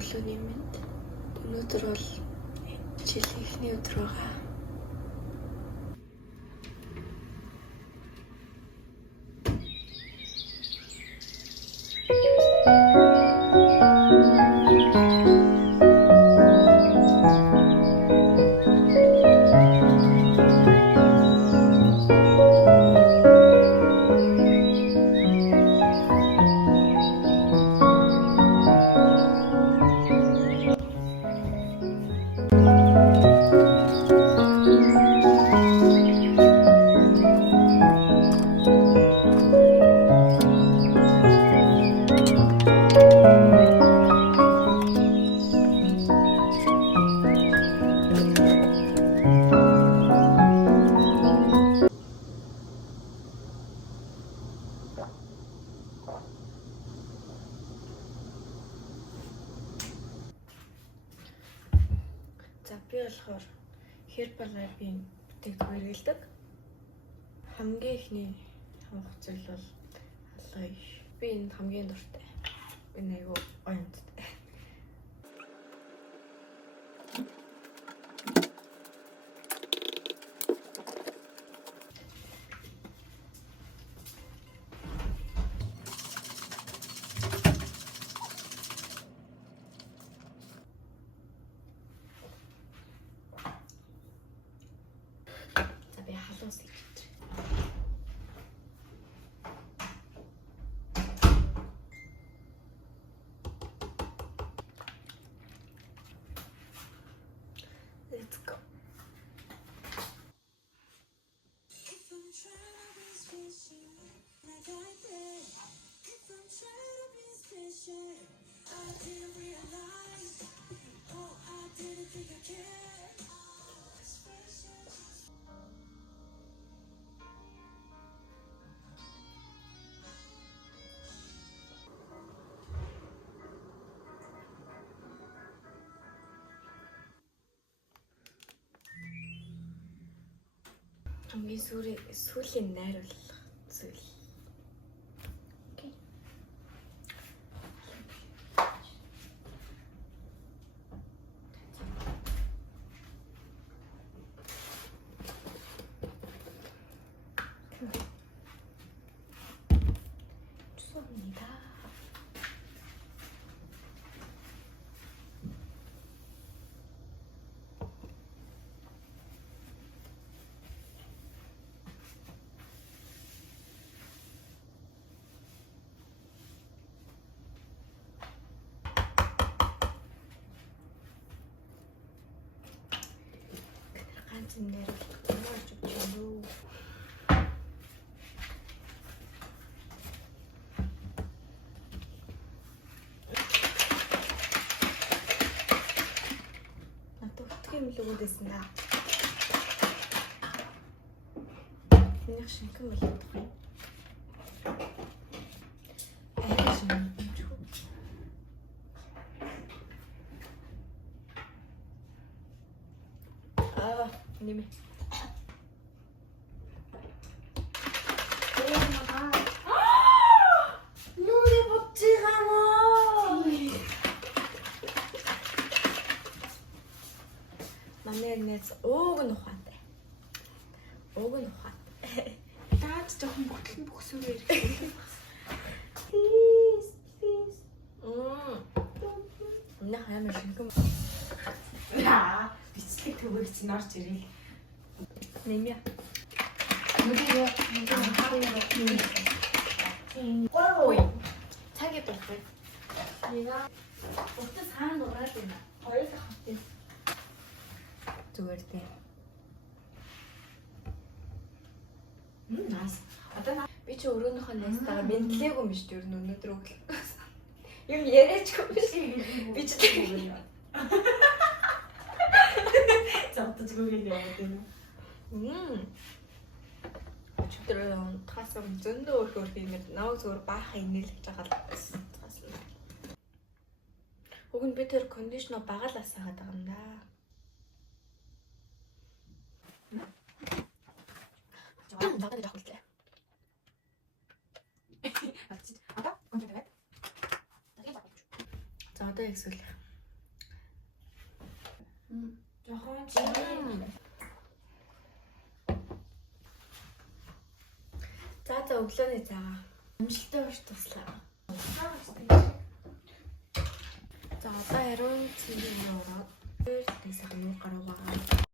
өглөөний мэнд. Өнөөдөр бол жилийн эхний өдөр байгаа. За би болохоор Herbalife-ийн бүтээгдэхүүн хэрэглэдэг. Хамгийн ихний авах зүйл бол алоэ. Би энэ хамгийн дуртай. Энэ айгүй гоё юмтай. Let's go. Хамгийн сүүлийн найруулах зүйл. Окей. 죄송합니다. ганц найруулах ямар ч юм уу. Натгтгийн мөлгүүдээс наа. Энийг шинхэн мөлгөх юм. Нэмэ. Нүрэ бутчихамаа. Манай нэс өөг нь ухаантай. Өөг нь ухаантай. Даад жоохон бүтлэн бөхсөөр ирэх. Please. Наа ямар шинхэн. Бичлэг төгөөрч ин орж ирээ. Нэмья. Ой. Цагийг болгоё. Нега өстө цаана ураад байна. Хоёр дахь хот. Зүгээр дээ. Нас. Одоо Би ч өөрөөнийхөө найзтайгаа мэдлээгүй юм шүү дээ. Ер нь өнөөдөр өглөө. Юм яриачгүй биш. Би ч тийм. завтаж гүйл яваад байна. Өчигдөр тасам зөндөө өөр хийгээд наваг зүгээр баахан инээлгэж байгаа л цааслаа. Уг нь би тэр кондишнер багалаас хагаад байгаа юм да. Багалж авах үлээ. Одоо контрол. За одоо яг сүлээ. За өглөөний цагаа. Амжилттай урт туслаа. За одоо яруу цэгийн ороод нэг сайхан юу гарав байгаа.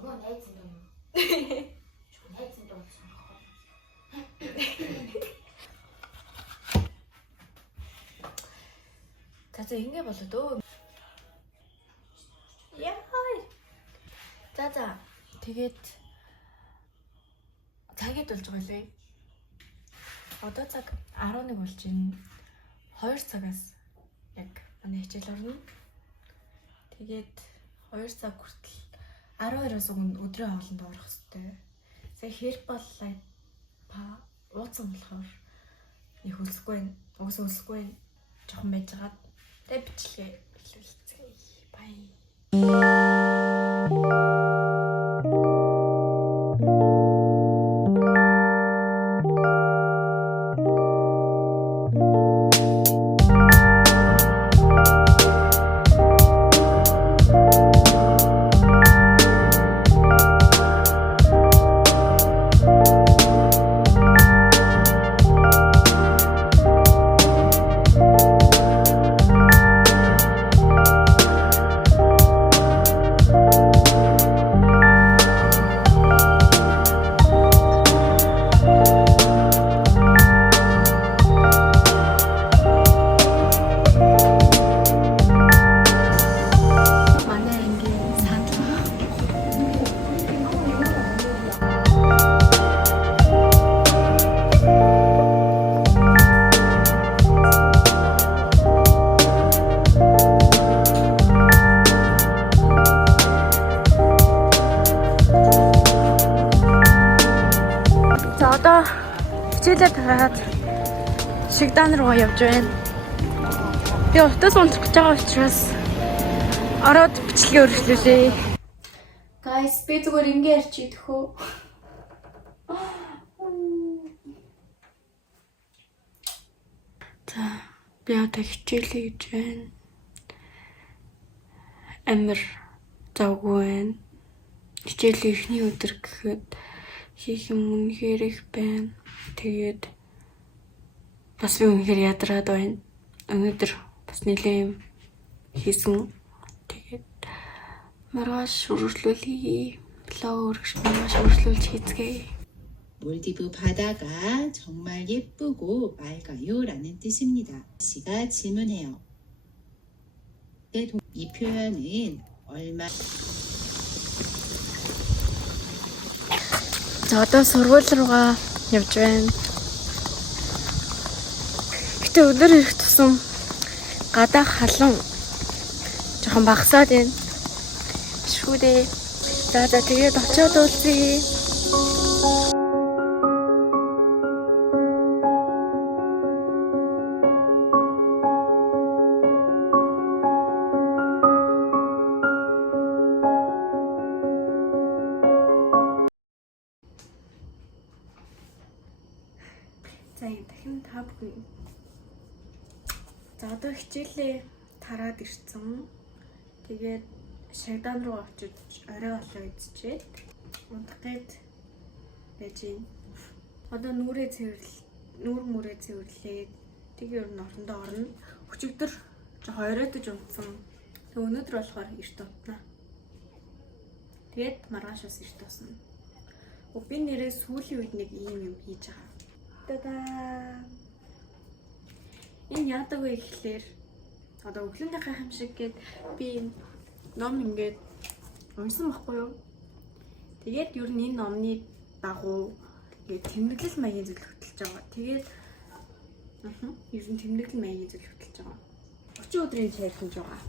нөгөө найз юм байна. Найз юм дуулсан. За ингэ болоод өө. Яа. За тэгээд цагид болж байгаа лээ. Одоо цаг 11 болж байна. 2 цагаас яг манай хичээл орно. Тэгээд 2 цаг хүртэл 12-оос өмнө өдрийн хоолнд орох хэрэгтэй. Сая herbal light па ууцсан болохоор их өлсөхгүй байна. Угс өлсөхгүй байна. Жохон байж байгаа. Тэгээд бичлэгээ эхлүүлцгээе. Бай. Одоо хичээлээ тараад шигдаан руу явж байна. Би утас унтрах гэж байгаа учраас ороод бичлэгээ өргөжлүүлээ. Guys, би зүгээр ингэ ярьчих хөө. За, би одоо хичээлээ гэж байна. Амар завгүй байна. Хичээлийн эхний өдөр гэхэд хийх юм үнэхээр их байна. Тэгээд бас би үнэхээр ядраад байна. Өнөөдөр бас нэлээ юм хийсэн. Тэгээд маргааш үргэлжлүүлье. Блог өргөж маргааш үргэлжлүүлж хийцгээе. 몰디브 바다가 정말 예쁘고 맑아요 라는 뜻입니다. 씨가 질문해요. 이 표현은 얼마 За одоо сургууль руугаа явж байна. Гэтэ өдөр ирэх тусам гадаа халан жоохон багасаад байна. Шүү дээ. За тэгээд очиод уулзъя. За энэ дахин та бүхэн. За одоо хичээлээ тараад ирсэн. Тэгээд шагдаан руу очиж орой болоо идчихэд унтах гээд байж байна. Одоо нүүр мөрөө цэвэрлээд тэгээ ер нь орондоо орно. Өчигдөр жоохон оройтож унтсан. Тэг өнөөдөр болохоор эрт унтнаа. Тэгээд маргааш бас эрт усна. Би нэрээ сүүлийн үед нэг ийм юм хийж байгаа. Та-да! Энэ яадаг вэ гэхлээр одоо өглөөний гайхамшиг гээд би ном ингээд унсан байхгүй юу? Тэгээд ер нь энэ номны дагуу ингээд тэмдэглэл маягийн зүйл хөтлөж байгаа. Тэгээд ер нь тэмдэглэл маягийн зүйл хөтлөж байгаа. 30 өдрийн чаленж байгаа.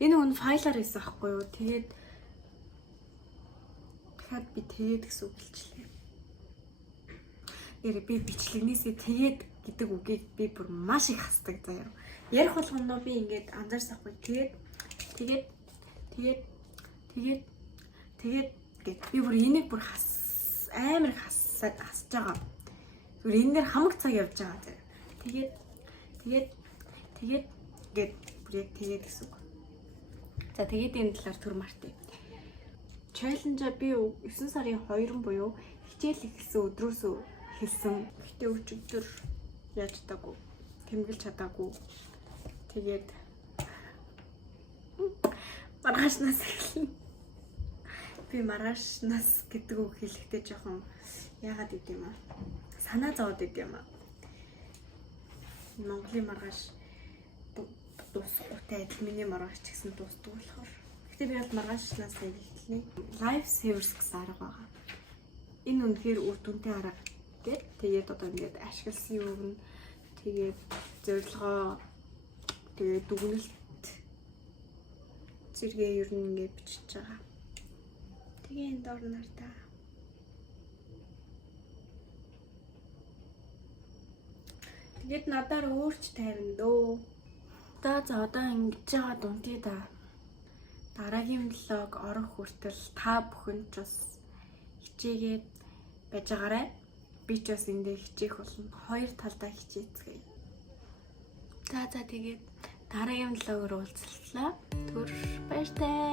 Энэ хүн файлаар хийсэн байхгүй юу? Тэгээд би тэгээд гэсэн үг хэлчихлээ. Яри би бичлэгнээсээ тэгээд гэдэг үгийг би бүр маш их хасдаг заяа. Ярих болгоно би ингээд анзаарсахгүй. Тэгээд гэд би бүр энийг бүр амар их хасж байгаа. Зүгээр энэ дээр хамаг цаг явж байгаа заяа. Тэгээд гэд бүр яг тэгээд гэсэн үг. За тэгээд энэ талаар төр мартыг. Чаленжа би 9 сарын 2 буюу хичээл эхэлсэн өдрөөс хэлсэн. Гэтэ өчигдөр яаж чадаагүй, тэмдэглэж чадаагүй. Тэгээд маргаашнаас эхэлнэ. Би маргаашнаас гэдэг үг хэлэхдээ жоохон яагаад гэдэм юм аа. Санаа зовоод идэм юм аа. Монголын маргааш дуусахтай адил миний маргааш ч гэсэн дуустдаг болохоор. Гэтэ би бол маргаашнаас эхэлнэ. Life savers гэсэн арга байгаа. Энэ үнэхээр үр дүнтэй арга гэд тэгээд одоо ингээд ашигласан юм. Тэгээд зорилгоо тэгээд дүгнэлт зэрэгээ ер нь ингээд бичиж байгаа. Тэгээ энэ дорноор та. Тэгээд надаар өөрч тайван дөө. За одоо ингэж байгаа дунтий да. Дараагийн влог орох хүртэл та бүхэн ч бас хичээгээд байж байгаарай. Би ч бас эндээ хичээх болно. Хоёр талдаа хичээцгээе. За тэгээд дараагийн влогоор уулзлаа. Түр баяртай.